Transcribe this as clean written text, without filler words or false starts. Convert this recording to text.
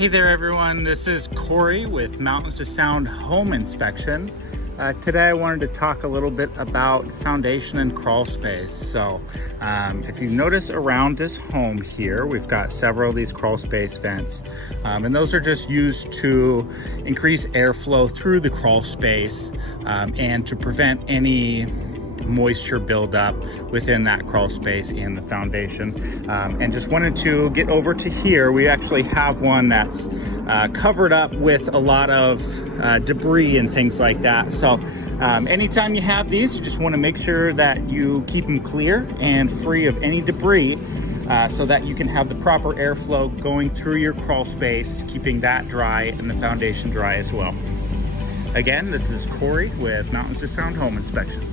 Hey there everyone, this is Cory with Mountains to Sound Home Inspection. Today I wanted to talk a little bit about foundation and crawl space. So if you notice around this home here, we've got several of these crawl space vents, and those are just used to increase airflow through the crawl space and to prevent any moisture buildup within that crawl space in the foundation. And just wanted to get over to here. We actually have one that's covered up with a lot of debris and things like that. So anytime you have these, you just want to make sure that you keep them clear and free of any debris so that you can have the proper airflow going through your crawl space, keeping that dry and the foundation dry as well. Again, this is Cory with Mountains to Sound Home Inspection.